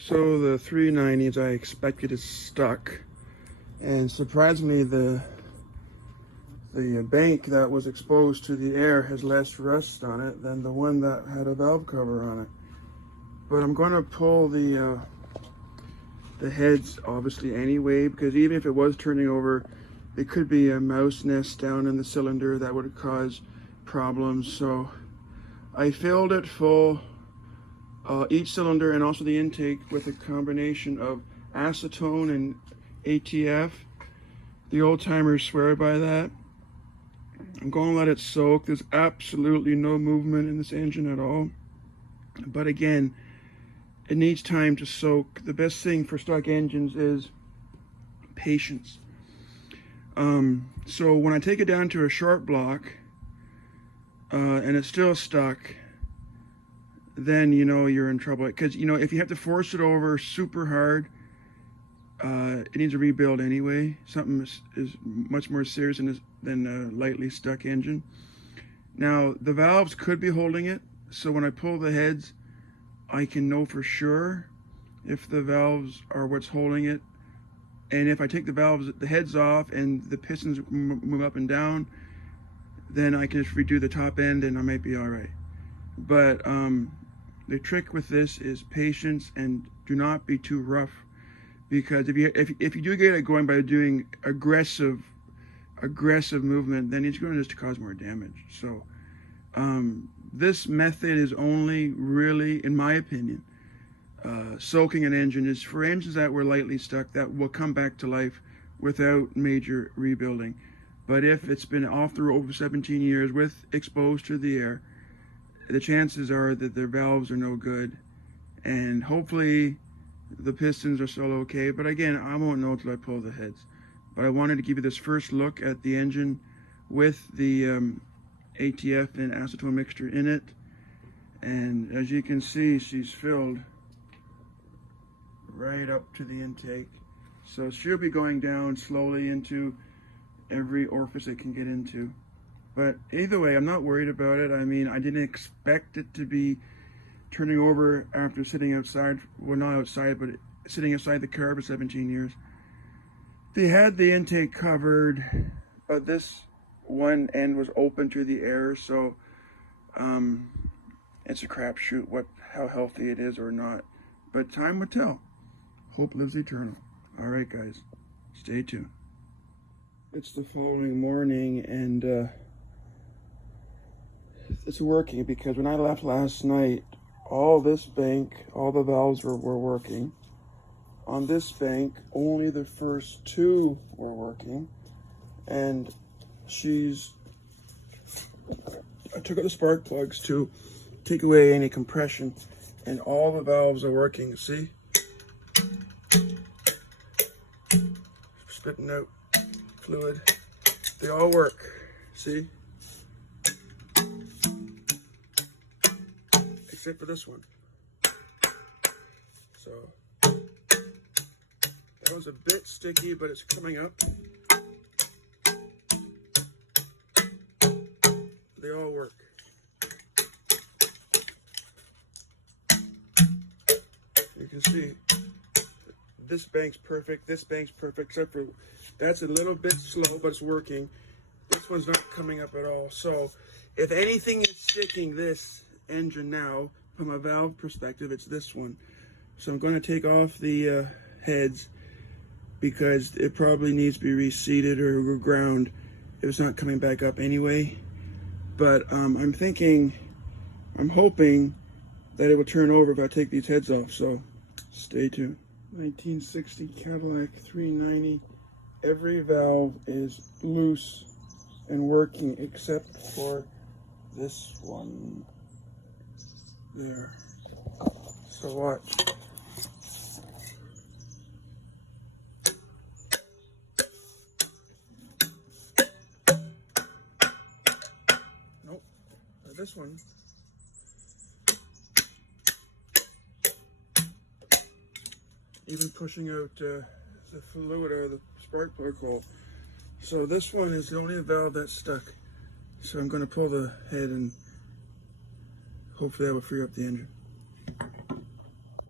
So the 390, as I expected, is stuck, and surprisingly the bank that was exposed to the air has less rust on it than the one that had a valve cover on it. But I'm going to pull the heads obviously anyway, because even if it was turning over, it could be a mouse nest down in the cylinder that would cause problems. So I filled it full, each cylinder and also the intake, with a combination of acetone and ATF. The old timers swear by that. I'm going to let it soak. There's absolutely no movement in this engine at all. But again, it needs time to soak. The best thing for stock engines is patience. So when I take it down to a short block and it's still stuck, then you know you're in trouble. Because you know, if you have to force it over super hard, it needs a rebuild anyway. Something is much more serious than a lightly stuck engine. Now the valves could be holding it, so when I pull the heads, I can know for sure if the valves are what's holding it. And if I take the heads off and the pistons move up and down, then I can just redo the top end and I might be all right. But the trick with this is patience, and do not be too rough, because if you do get it going by doing aggressive movement, then it's going to just cause more damage. So this method is only really, in my opinion, soaking an engine is for engines that were lightly stuck that will come back to life without major rebuilding. But if it's been off the road for 17 years with exposed to the air, the chances are that their valves are no good, and hopefully the pistons are still okay. But again, I won't know until I pull the heads. But I wanted to give you this first look at the engine with the ATF and acetone mixture in it. And as you can see, she's filled right up to the intake. So she'll be going down slowly into every orifice it can get into. But either way, I'm not worried about it. I mean, I didn't expect it to be turning over after sitting outside. Well, not outside, but sitting outside the car for 17 years. They had the intake covered, but this one end was open to the air, so it's a crapshoot how healthy it is or not. But time will tell. Hope lives eternal. All right, guys, stay tuned. It's the following morning, and it's working, because when I left last night, all this bank, all the valves were working. On this bank, only the first two were working. And I took out the spark plugs to take away any compression, and all the valves are working. See? Spitting out fluid. They all work. See? Except for this one. So that was a bit sticky, but it's coming up. They all work. You can see this bank's perfect, this bank's perfect, except for that's a little bit slow, but it's working. This one's not coming up at all. So if anything is sticking this engine now, from a valve perspective, it's this one. So I'm going to take off the heads, because it probably needs to be reseated or ground if it's not coming back up anyway. But I'm hoping that it will turn over if I take these heads off, so stay tuned. 1960 Cadillac 390. Every valve is loose and working except for this one. There. So watch. Nope. This one. Even pushing out the fluid out of the spark plug hole. So this one is the only valve that's stuck. So I'm going to pull the head, and hopefully that will free up the engine.